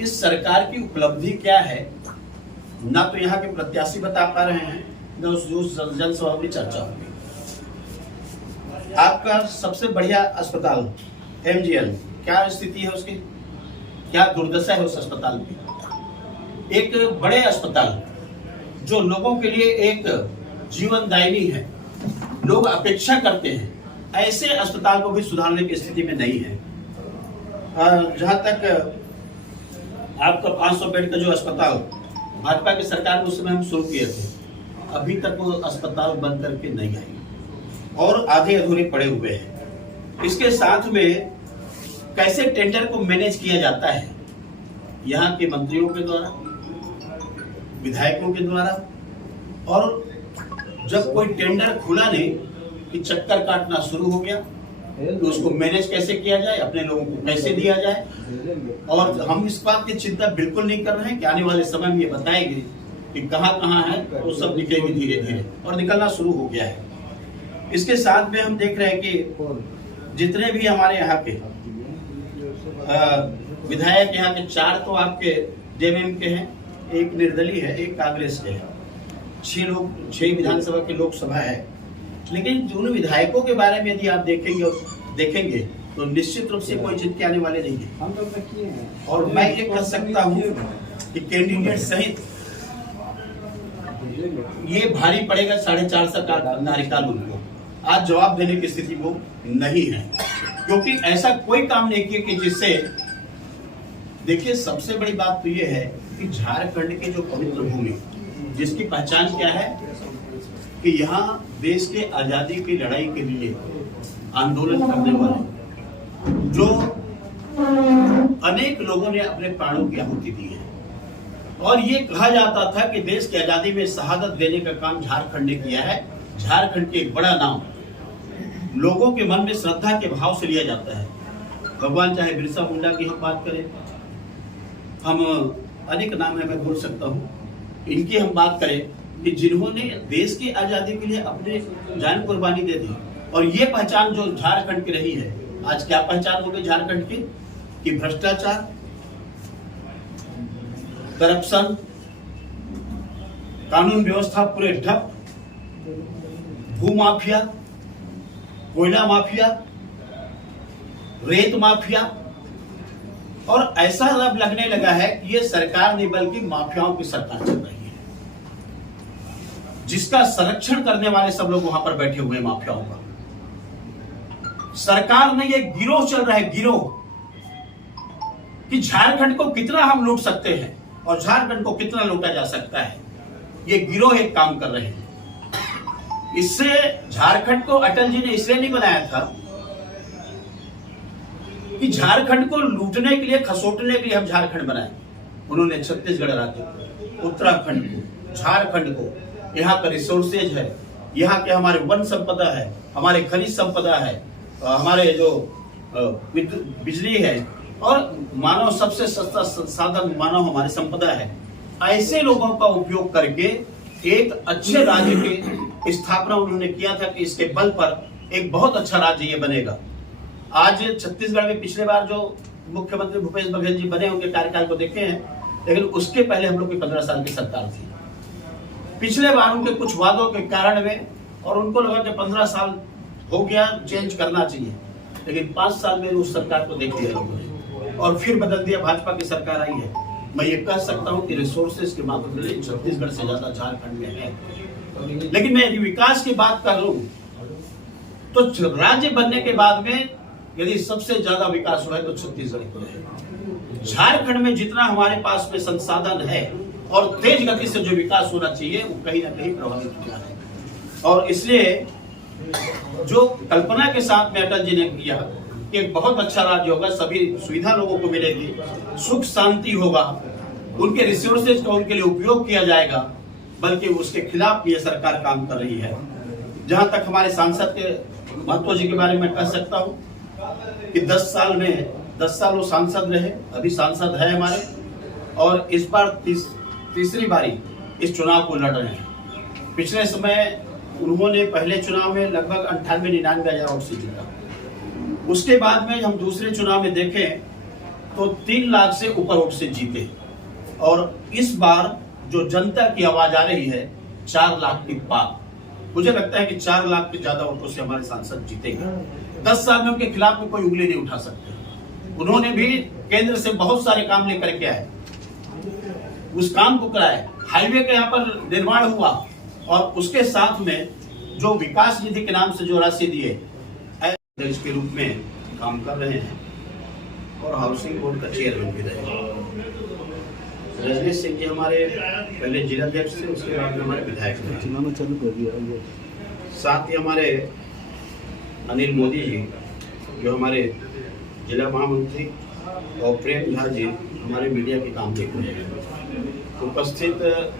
इस सरकार की उपलब्धि क्या है, ना तो यहाँ के प्रत्याशी बता पा रहे हैं, न उस जनसभा में चर्चा होगी। आपका सबसे बढ़िया अस्पताल MGL, क्या स्थिति है उसकी, क्या दुर्दशा है उस अस्पताल की। एक बड़े अस्पताल जो लोगों के लिए एक जीवनदायिनी है, लोग अपेक्षा करते हैं, ऐसे अस्पताल को भी सुधारने की स्थिति में नहीं है। जहां तक आपका 500 बेड का जो अस्पताल भाजपा की सरकार में उस समय हम शुरू किए थे, अभी तक वो अस्पताल बन करके नहीं आई और आधे अधूरे पड़े हुए हैं। इसके साथ में कैसे टेंडर को मैनेज किया जाता है, यहाँ के मंत्रियों के द्वारा, विधायकों के द्वारा, और जब कोई टेंडर खुला नहीं कि चक्कर काटना शुरू हो गया, तो उसको मैनेज कैसे किया जाए, अपने लोगों को कैसे दिया जाए। और हम इस बात की चिंता बिल्कुल नहीं कर रहे हैं कि आने वाले समय में ये बताएंगे कि कहाँ कहाँ है, वो सब निकलेगी धीरे धीरे, और निकलना शुरू हो गया है। इसके साथ में हम देख रहे हैं कि जितने भी हमारे यहाँ के विधायक, यहाँ के 4 तो आपके जेएमएम के हैं, 1 निर्दलीय है, 1 कांग्रेस के है, 6 विधानसभा की लोकसभा है। लेकिन दोनों विधायकों के बारे में यदि आप देखेंगे तो निश्चित रूप से कोई जीत के आने वाले नहीं है। और मैं ये कह सकता हूँ कि कैंडिडेट सहित ये भारी पड़ेगा 450 का नारिकाल उनको आज जवाब देने की स्थिति वो नहीं है, क्योंकि ऐसा कोई काम नहीं किया कि जिससे, देखिए सबसे बड़ी बात तो ये है कि झारखंड की जो पवित्र भूमि, जिसकी पहचान क्या है कि यहाँ देश के आजादी की लड़ाई के लिए आंदोलन करने वाले जो अनेक लोगों ने अपने प्राणों की आहुति दी है, और ये कहा जाता था कि देश की आजादी में शहादत देने का काम झारखंड ने किया है। झारखंड के एक बड़ा नाम लोगों के मन में श्रद्धा के भाव से लिया जाता है। भगवान चाहे बिरसा मुंडा की हम बात करें, हम अनेक नाम है, मैं बोल सकता हूँ, इनकी हम बात करें कि जिन्होंने देश की आजादी के लिए अपने जान कुर्बानी दे दी, और ये पहचान जो झारखंड की रही है, आज क्या पहचान हो गई झारखंड की कि भ्रष्टाचार, करप्शन, कानून व्यवस्था पूरे ठप, भू माफिया, कोयला माफिया, रेत माफिया, और ऐसा अब लगने लगा है कि ये सरकार नहीं बल्कि माफियाओं की सरकार चल रही है, जिसका संरक्षण करने वाले सब लोग वहां पर बैठे हुए हैं माफियाओं का। सरकार में ये गिरोह चल रहा है, गिरोह, कि झारखंड को कितना हम लूट सकते हैं और झारखंड को कितना लूटा जा सकता है, ये गिरोह एक काम कर रहे हैं। इससे झारखंड को अटल जी ने इसलिए नहीं बनाया था कि झारखंड को लूटने के लिए, खसोटने के लिए हम झारखंड बनाए। उन्होंने छत्तीसगढ़ राज्य को, उत्तराखंड को, झारखंड को, यहाँ का रिसोर्सेज है, यहाँ के हमारे वन संपदा है, हमारे खनिज संपदा है, हमारे जो बिजली है, और मानव सबसे सस्ता संसाधन मानव हमारी संपदा है। ऐसे लोगों का उपयोग करके एक अच्छे राज्य की स्थापना उन्होंने किया था कि इसके बल पर एक बहुत अच्छा राज्य ये बनेगा। आज छत्तीसगढ़ में पिछले बार जो मुख्यमंत्री भूपेश बघेल जी बने, उनके कार्यकाल को देखे हैं, लेकिन उसके पहले हम लोग की 15 साल की सरकार थी। पिछले बार उनके कुछ वादों के कारण में, और उनको लगा कि 15 साल हो गया, चेंज करना चाहिए, लेकिन 5 साल में उस सरकार को देख लिया लोगों ने और फिर बदल दिया, भाजपा की सरकार आई है। मैं ये कह सकता हूँ कि रिसोर्सेज के मामले में छत्तीसगढ़ से ज्यादा झारखंड में है। लेकिन मैं यदि विकास की बात करूं तो राज्य बनने के बाद में यदि सबसे ज्यादा विकास हुआ है तो छत्तीसगढ़ को है। झारखंड में जितना हमारे पास में संसाधन है और तेज गति से जो विकास होना चाहिए, वो कहीं ना कहीं प्रभावित हुआ है। और इसलिए जो कल्पना के साथ में अटल जी ने किया कि एक बहुत अच्छा राज्य होगा, सभी सुविधा लोगों को मिलेगी, सुख शांति होगा, उनके रिसोर्सेज का उनके लिए उपयोग किया जाएगा, बल्कि उसके खिलाफ ये सरकार काम कर रही है। जहां तक हमारे सांसद के महतो जी के बारे में कह सकता हूं कि 10 साल वो सांसद रहे, अभी सांसद है हमारे, और इस बार तीसरी बारी इस चुनाव को लड़ रहे हैं। पिछले समय उन्होंने पहले चुनाव में लगभग 98-99 हजार वोट से जीता। उसके बाद में हम दूसरे चुनाव में देखें तो 3 लाख से ऊपर वोट से जीते, और इस बार जो जनता की आवाज आ रही है 4 लाख की पार। मुझे लगता है कि 4 लाख के ज्यादा वोटों से हमारे सांसद जीतेंगे। 10 साल में उनके खिलाफ में कोई उंगली नहीं उठा सकते। उन्होंने भी केंद्र से बहुत सारे काम लेकर के आए, उस काम को कराए। हाईवे का यहाँ पर निर्माण हुआ, और उसके साथ में जो विकास निधि के नाम से जो राशि दिए के रूप में काम कर रहे हैं, और हाउसिंग बोर्ड का चेयरमैन भी रहे। रजनीश सिंह जी हमारे पहले जिलाध्यक्ष थे, उसके बाद में हमारे विधायक थे। साथ ही हमारे अनिल मोदी जी जो हमारे जिला महामंत्री, और प्रेम झा जी हमारे मीडिया के काम देख रहे हैं। उपस्थित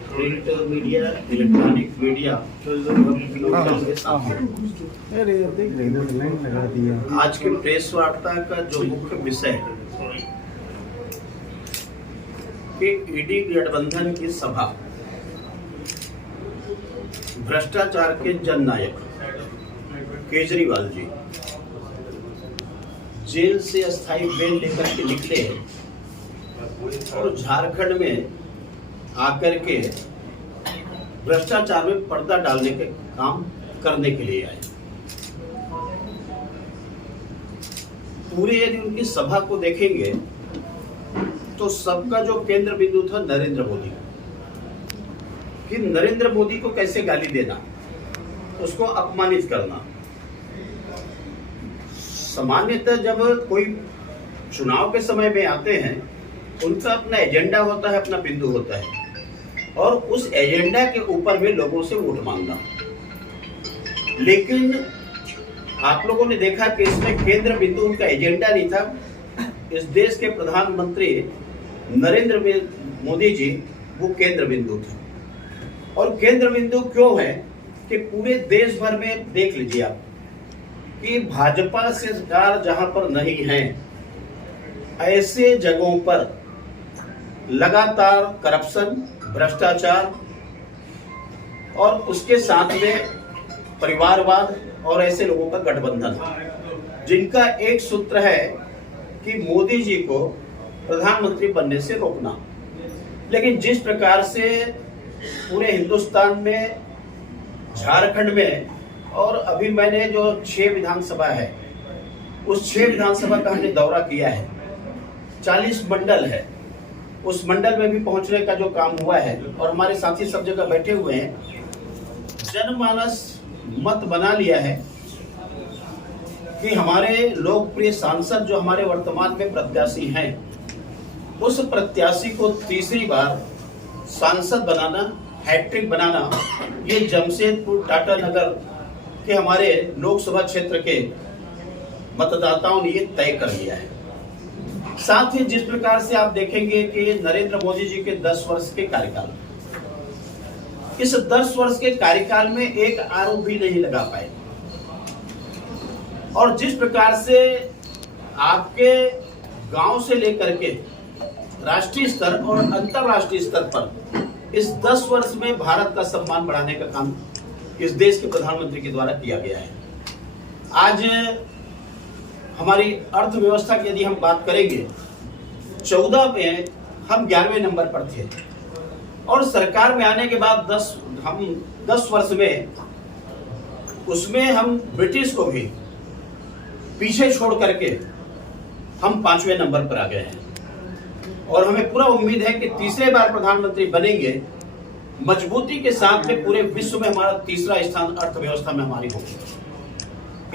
प्रिंट मीडिया, इलेक्ट्रॉनिक मीडिया, आज के प्रेस वार्ता का जो मुख्य विषय है कि ईडी गठबंधन की सभा, भ्रष्टाचार के जननायक केजरीवाल जी जेल से अस्थायी बेल लेकर के निकले, और झारखंड में आकर के भ्रष्टाचार में पर्दा डालने के काम करने के लिए आए। पूरे यदि उनकी सभा को देखेंगे तो सबका जो केंद्र बिंदु था नरेंद्र मोदी, कि नरेंद्र मोदी को कैसे गाली देना, उसको अपमानित करना। सामान्यतः जब कोई चुनाव के समय में आते हैं, उनका अपना एजेंडा होता है, अपना बिंदु होता है, और उस एजेंडा के ऊपर में लोगों से वोट मांगना। लेकिन आप लोगों ने देखा कि इसमें केंद्र बिंदु उनका एजेंडा नहीं था। इस देश के प्रधानमंत्री नरेंद्र मोदी जी वो केंद्र बिंदु थे। और केंद्र बिंदु क्यों है कि पूरे देश भर में देख लीजिए आप कि भाजपा सरकार जहां पर नहीं है, ऐसे जगहों पर लगातार करप्शन, भ्रष्टाचार, और उसके साथ में परिवारवाद और ऐसे लोगों का गठबंधन, जिनका एक सूत्र है कि मोदी जी को प्रधानमंत्री बनने से रोकना। लेकिन जिस प्रकार से पूरे हिंदुस्तान में, झारखंड में, और अभी मैंने जो 6 विधानसभा है, उस 6 विधानसभा का हमने दौरा किया है, 40 मंडल है, उस मंडल में भी पहुंचने का जो काम हुआ है, और हमारे साथी सब जगह बैठे हुए हैं। जनमानस मत बना लिया है कि हमारे लोकप्रिय सांसद जो हमारे वर्तमान में प्रत्याशी हैं, उस प्रत्याशी को तीसरी बार सांसद बनाना, हैट्रिक बनाना, ये जमशेदपुर टाटानगर के हमारे लोकसभा क्षेत्र के मतदाताओं ने ये तय कर लिया है। साथ ही जिस प्रकार से आप देखेंगे कि नरेंद्र मोदी जी के 10 वर्ष के कार्यकाल, इस 10 वर्ष के कार्यकाल में एक आरोप भी नहीं लगा पाए, और जिस प्रकार से आपके गांव से लेकर के राष्ट्रीय स्तर और अंतरराष्ट्रीय स्तर पर इस 10 वर्ष में भारत का सम्मान बढ़ाने का काम इस देश के प्रधानमंत्री के द्वारा किया गया है। आज हमारी अर्थव्यवस्था की यदि हम बात करेंगे, 14 में हम 11वें नंबर पर थे, और सरकार में आने के बाद 10 वर्ष में उसमें हम ब्रिटिश को भी पीछे छोड़ करके हम 5वें नंबर पर आ गए हैं। और हमें पूरा उम्मीद है कि तीसरे बार प्रधानमंत्री बनेंगे, मजबूती के साथ में पूरे विश्व में हमारा तीसरा स्थान अर्थव्यवस्था में हमारी होगी।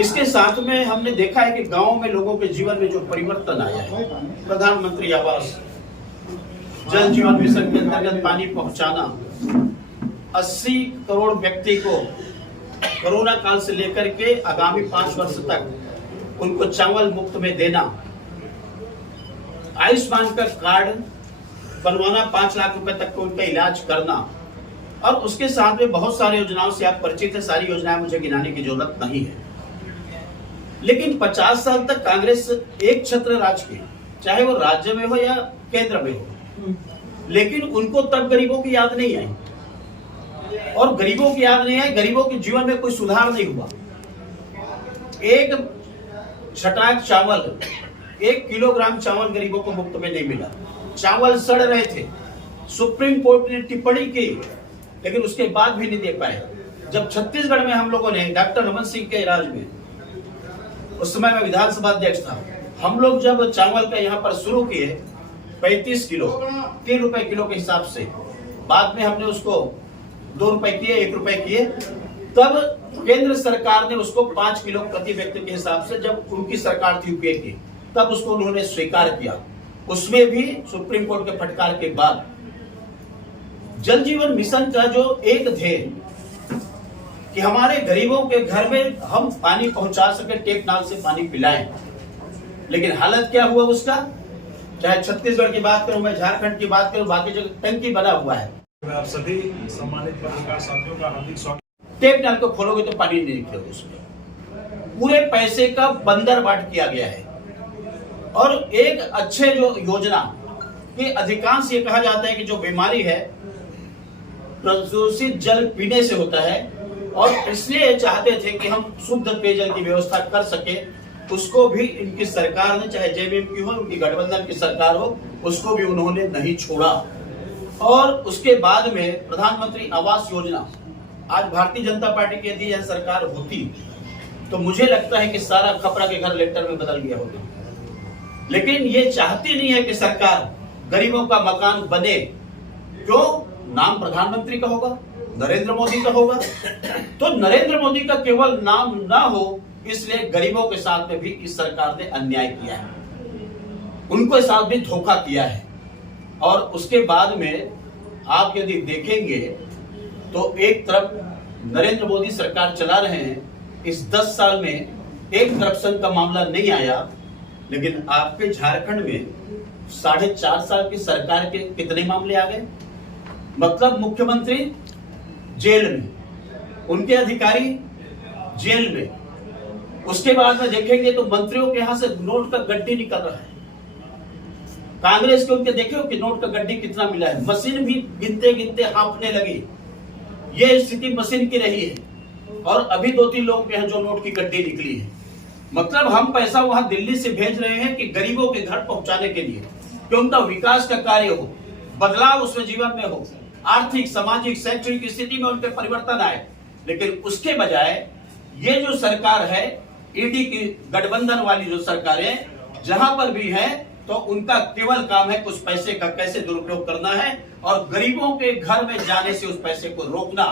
इसके साथ में हमने देखा है कि गांव में लोगों के जीवन में जो परिवर्तन आया है, प्रधानमंत्री आवास, जल जीवन मिशन के अंतर्गत पानी पहुंचाना, 80 करोड़ व्यक्ति को कोरोना काल से लेकर के आगामी 5 वर्ष तक उनको चावल मुफ्त में देना, आयुष्मान का कार्ड बनवाना, 5 लाख रुपए तक उनका इलाज करना, और उसके साथ में बहुत सारी योजनाओं से आप परिचित हैं। सारी योजनाएं मुझे गिनाने की जरूरत नहीं है। लेकिन 50 साल तक कांग्रेस एक छत्र राज की, चाहे वो राज्य में हो या केंद्र में हो, लेकिन उनको तब गरीबों की याद नहीं आई, और गरीबों की याद नहीं आई, गरीबों के जीवन में कोई सुधार नहीं हुआ। एक छटाक चावल 1 किलोग्राम चावल गरीबों को मुफ्त में नहीं मिला। चावल सड़ रहे थे, सुप्रीम कोर्ट ने टिप्पणी की, लेकिन उसके बाद भी नहीं दे पाए। जब छत्तीसगढ़ में हम लोगों ने डॉक्टर रमन सिंह के राज में, उस समय मैं विधानसभा अध्यक्ष था, हम लोग जब चावल का यहाँ पर शुरू किए 35 किलो 3 रुपए किलो के हिसाब से, बाद में हमने उसको 2 रुपए किए, 1 रुपए किए, तब केंद्र सरकार ने उसको 5 किलो प्रति व्यक्ति के हिसाब से, जब उनकी सरकार थी यूपीए की, तब उसको उन्होंने स्वीकार किया। उसमें भी सुप्रीम कोर्ट के फटकार के बाद जल जीवन मिशन का जो एक ध्येय कि हमारे गरीबों के घर में हम पानी पहुंचा सके, टेप नाल से पानी पिलाएं, लेकिन हालत क्या हुआ उसका? चाहे छत्तीसगढ़ की बात करूं, मैं झारखंड की बात करूं, बाकी जगह टंकी बना हुआ है। आप सभी सम्मानित पत्रकार साथियों का हार्दिक स्वागत। टेप नाल को खोलोगे तो पानी नहीं निकलेगा उसमें। पूरे पैसे का बंदर बाट किया गया है। और एक अच्छे जो योजना कि अधिकांश ये कहा जाता है कि जो बीमारी है प्रदूषित जल पीने से होता है, और इसलिए चाहते थे कि हम शुद्ध पेयजल की व्यवस्था कर सके। उसको भी इनकी सरकार ने, चाहे जेवीएम की हो, उनकी गठबंधन की सरकार हो, उसको भी उन्होंने नहीं छोड़ा। और उसके बाद में प्रधानमंत्री आवास योजना, आज भारतीय जनता पार्टी की यदि यह सरकार होती तो मुझे लगता है कि सारा खपरा के घर लेटर में बदल गया होता। लेकिन ये चाहती नहीं है कि सरकार गरीबों का मकान बने। क्यों? नाम प्रधानमंत्री का होगा, नरेंद्र मोदी का होगा, तो नरेंद्र मोदी का केवल नाम ना हो, इसलिए गरीबों के साथ में भी इस सरकार ने अन्याय किया है, उनको साथ भी धोखा किया है। और उसके बाद में आप यदि देखेंगे तो एक तरफ नरेंद्र मोदी सरकार चला रहे हैं, इस 10 साल में एक करप्शन का मामला नहीं आया, लेकिन आपके झारखंड में 4.5 साल की सरकार के कितने मामले आ गए? मतलब मुख्यमंत्री जेल में, उनके अधिकारी जेल में, उसके बाद में देखेंगे तो मंत्रियों के यहां से नोट का गड्डी निकल रहा है। कांग्रेस के उनके देखे हो कि नोट का गड्डी कितना मिला है? मशीन भी गिनते गिनते हाँफने लगी। ये स्थिति मशीन की रही है। और अभी 2-3 लोग के हैं जो नोट की गड्डी निकली है। मतलब हम पैसा वहां दिल्ली से भेज रहे हैं कि गरीबों के घर पहुंचाने के लिए, कि उनका विकास का कार्य हो, बदलाव उसमें जीवन में हो, आर्थिक, सामाजिक, शैक्षणिक स्थिति में उनके परिवर्तन आए। लेकिन उसके बजाय ये जो सरकार है, ईडी की गठबंधन वाली जो सरकारें जहां पर भी है, तो उनका केवल काम है उस पैसे का कैसे दुरुपयोग करना है और गरीबों के घर में जाने से उस पैसे को रोकना,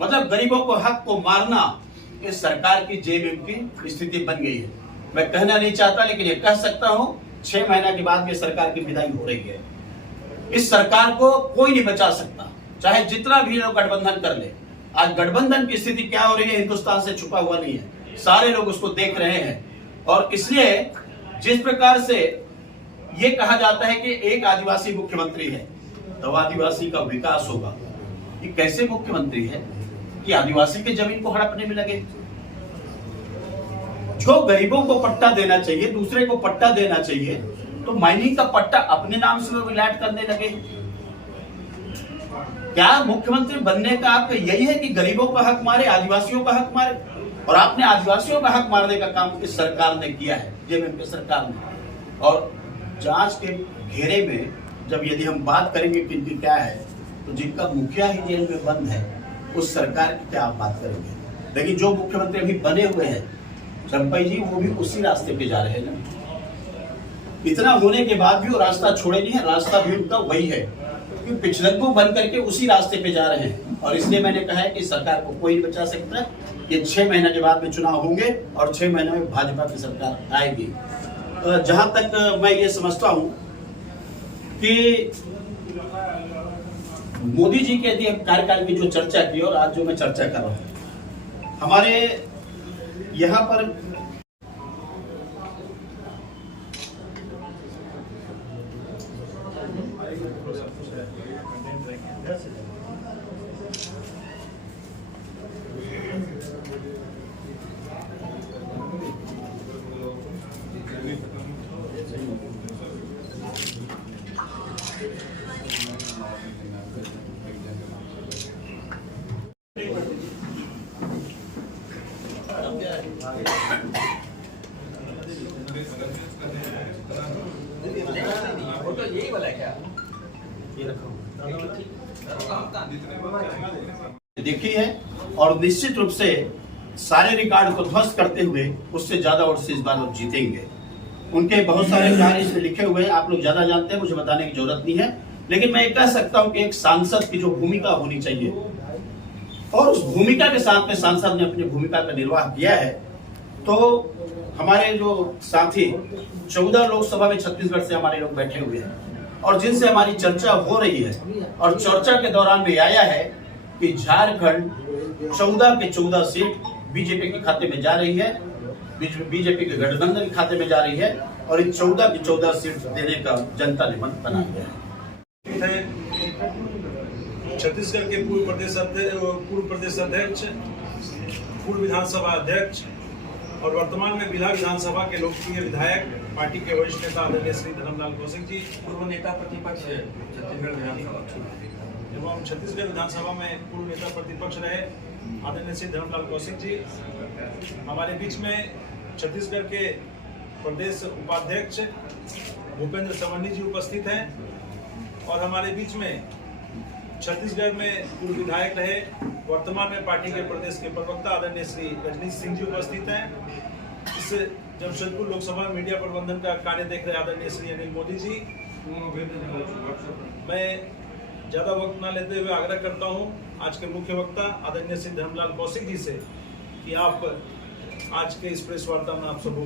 मतलब गरीबों को हक को मारना। इस सरकार की जेबीएम की स्थिति बन गई है। मैं कहना नहीं चाहता, लेकिन ये कह सकता हूं 6 महीना के बाद ये सरकार की विदाई हो रही है। इस सरकार को कोई नहीं बचा सकता, चाहे जितना भी लोग गठबंधन कर ले। आज गठबंधन की स्थिति क्या हो रही है हिंदुस्तान से छुपा हुआ नहीं है, सारे लोग उसको देख रहे हैं। और इसलिए जिस प्रकार से ये कहा जाता है कि एक आदिवासी मुख्यमंत्री है तो आदिवासी का विकास होगा, ये कैसे मुख्यमंत्री है कि आदिवासी के जमीन को हड़पने में लगे? जो गरीबों को पट्टा देना चाहिए, दूसरे को पट्टा देना चाहिए, तो माइनिंग का पट्टा अपने नाम से विलाट करने लगे। क्या मुख्यमंत्री बनने का आपका यही है कि गरीबों का हक मारे, आदिवासियों का हक मारे? और आपने आदिवासियों का हक मारने का काम इस सरकार ने किया है, जेवीएम की सरकार ने। और जांच के घेरे में जब यदि हम बात करेंगे कि इनकी क्या है, तो जिनका मुखिया ही जेल में बंद है उस सरकार की क्या आप बात करेंगे? लेकिन जो मुख्यमंत्री अभी बने हुए हैं चंपई जी, वो भी उसी रास्ते पे जा रहे हैं ना। इतना होने के बाद भी वो रास्ता छोड़े नहीं है, रास्ता भी उनका वही है कि पिछलग्गू बन करके उसी रास्ते पे जा रहे हैं। और इसलिए मैंने कहा है कि सरकार को कोई नहीं बचा सकता। ये 6 महीने के बाद में चुनाव होंगे और 6 महीने में भाजपा की सरकार आएगी। जहां तक मैं ये समझता हूं कि मोदी जी के यदि कार्यकाल की जो चर्चा की और आज जो मैं चर्चा कर रहा हूं, हमारे यहाँ पर अवेलेबल है क्या? ये रखा देखी है और निश्चित रूप से सारे रिकॉर्ड को ध्वस्त करते हुए उससे ज्यादा वोट से इस बार वो जीतेंगे। उनके बहुत सारे कार्य इसमें लिखे हुए हैं, आप लोग ज्यादा जानते हैं, मुझे बताने की जरूरत नहीं है। लेकिन मैं ये कह सकता हूं कि एक सांसद की जो भूमिका होनी चाहिए और उस भूमिका के साथ में सांसद ने अपनी भूमिका का निर्वाह किया है। तो हमारे जो साथी 14 लोकसभा में छत्तीसगढ़ से हमारे लोग बैठे हुए हैं और जिनसे हमारी चर्चा हो रही है और चर्चा के दौरान भी आया है कि झारखंड 14 के 14 सीट बीजेपी के खाते में जा रही है, बीजेपी के गठबंधन के खाते में जा रही है और इन 14 की 14 सीट देने का जनता ने मन बना दिया है। छत्तीसगढ़ के पूर्व प्रदेश अध्यक्ष, पूर्व विधानसभा अध्यक्ष और वर्तमान में बिल्हा विधानसभा के लोकप्रिय विधायक, पार्टी के वरिष्ठ नेता आदरणीय श्री धर्मलाल कौशिक जी, पूर्व नेता प्रतिपक्ष छत्तीसगढ़ विधानसभा एवं छत्तीसगढ़ विधानसभा में पूर्व नेता प्रतिपक्ष रहे आदरणीय श्री धर्मलाल कौशिक जी, हमारे बीच में छत्तीसगढ़ के प्रदेश उपाध्यक्ष भूपेंद्र सवन्नी जी उपस्थित हैं और हमारे बीच में छत्तीसगढ़ में पूर्व विधायक रहे, वर्तमान में पार्टी के प्रदेश के प्रवक्ता आदरणीय श्री रजनीश सिंह जी उपस्थित हैं। इस जमशेदपुर लोकसभा मीडिया प्रबंधन का कार्य देख रहे आदरणीय श्री अनिल मोदी जी। मैं ज़्यादा वक्त ना लेते हुए आग्रह करता हूं आज के मुख्य वक्ता आदरणीय श्री धर्मलाल कौशिक जी से कि आप आज के इस प्रेस वार्ता में आप सबको